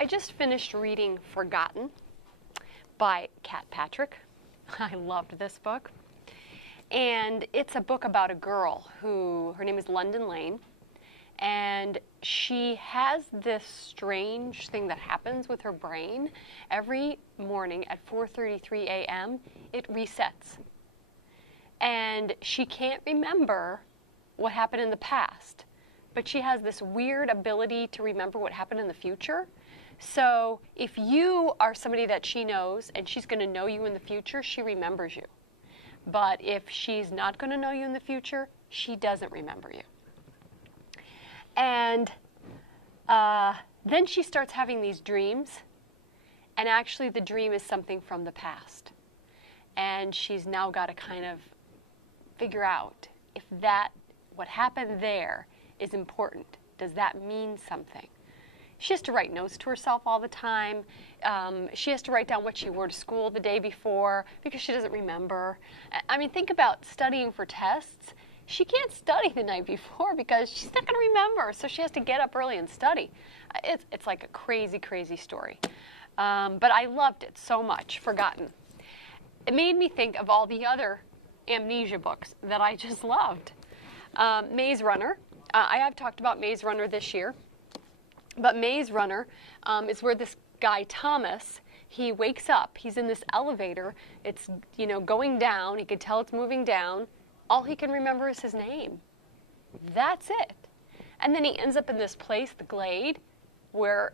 I just finished reading Forgotten by Kat Patrick. I loved this book. And it's a book about a girl who, her name is London Lane, and she has this strange thing that happens with her brain. Every morning at 4:33 a.m., it resets. And she can't remember what happened in the past, but she has this weird ability to remember what happened in the future. So if you are somebody that she knows and she's going to know you in the future, she remembers you. But if she's not going to know you in the future, she doesn't remember you. And then she starts having these dreams, and actually the dream is something from the past. And she's now got to kind of figure out if that, what happened there, is important. Does that mean something? She has to write notes to herself all the time. She has to write down what she wore to school the day before because she doesn't remember. I mean, think about studying for tests. She can't study the night before because she's not going to remember, so she has to get up early and study. It's like a crazy, crazy story. But I loved it so much, Forgotten. It made me think of all the other Amnesia books that I just loved. Maze Runner. I have talked about Maze Runner this year. But Maze Runner is where this guy, Thomas, he wakes up. He's in this elevator. It's, going down. He could tell it's moving down. All he can remember is his name. That's it. And then he ends up in this place, the Glade, where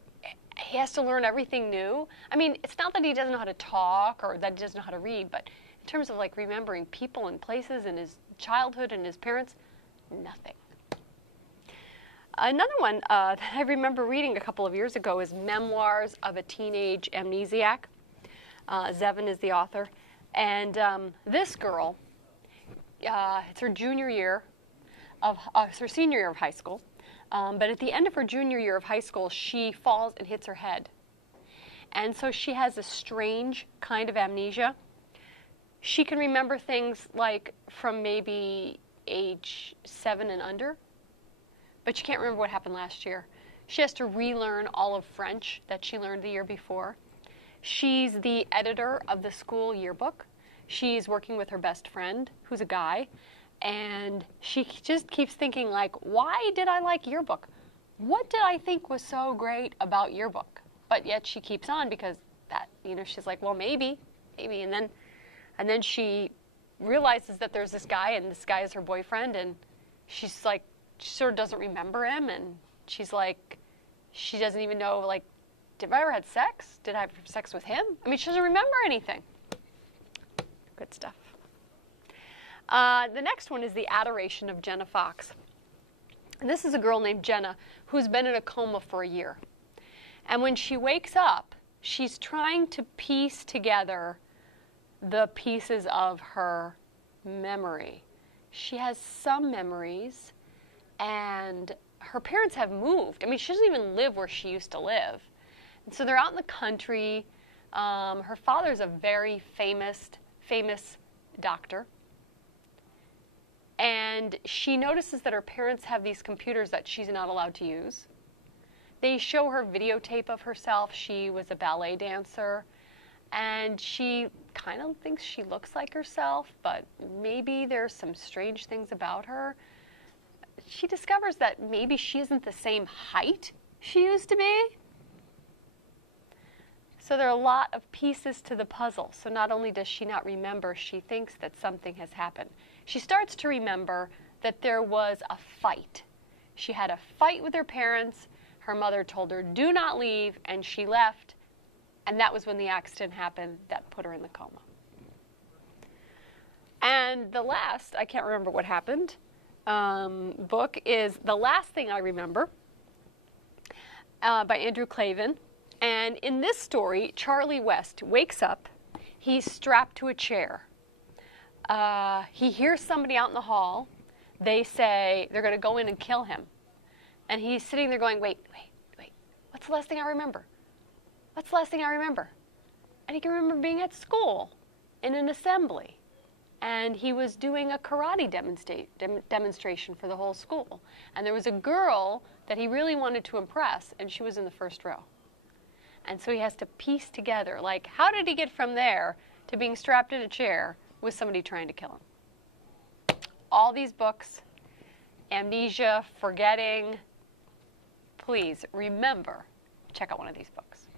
he has to learn everything new. I mean, it's not that he doesn't know how to talk or that he doesn't know how to read, but in terms of like remembering people and places and his childhood and his parents, nothing. Another one that I remember reading a couple of years ago is Memoirs of a Teenage Amnesiac. Zevin is the author. And this girl, it's her senior year of high school. But at the end of her junior year of high school, she falls and hits her head. And so she has a strange kind of amnesia. She can remember things like from maybe age 7 and under. But she can't remember what happened last year. She has to relearn all of French that she learned the year before. She's the editor of the school yearbook. She's working with her best friend, who's a guy, and she just keeps thinking, like, why did I like yearbook? What did I think was so great about yearbook? But yet she keeps on because that, she's like, well, maybe, and then she realizes that there's this guy, and this guy is her boyfriend, and she's like, she sort of doesn't remember him, and she's like, she doesn't even know, like, did I ever had sex? Did I have sex with him? I mean, she doesn't remember anything. Good stuff. The next one is The Adoration of Jenna Fox. And this is a girl named Jenna who's been in a coma for a year. And when she wakes up, she's trying to piece together the pieces of her memory. She has some memories, and her parents have moved. I mean, she doesn't even live where she used to live. And so they're out in the country. Her father's a very famous doctor. And she notices that her parents have these computers that she's not allowed to use. They show her videotape of herself. She was a ballet dancer. And she kind of thinks she looks like herself, but maybe there's some strange things about her. She discovers that maybe she isn't the same height she used to be. So there are a lot of pieces to the puzzle. So not only does she not remember, she thinks that something has happened. She starts to remember that there was a fight. She had a fight with her parents. Her mother told her, do not leave, and she left. And that was when the accident happened that put her in the coma. And the last, I can't remember what happened, book is The Last Thing I Remember by Andrew Klaven. And in this story, Charlie West wakes up. He's strapped to a chair. He hears somebody out in the hall. They say they're going to go in and kill him. And he's sitting there going, wait. What's the last thing I remember? What's the last thing I remember? And he can remember being at school in an assembly. And he was doing a karate demonstration for the whole school. And there was a girl that he really wanted to impress, and she was in the first row. And so he has to piece together, like, how did he get from there to being strapped in a chair with somebody trying to kill him? All these books, Amnesia, Forgetting, please remember, check out one of these books.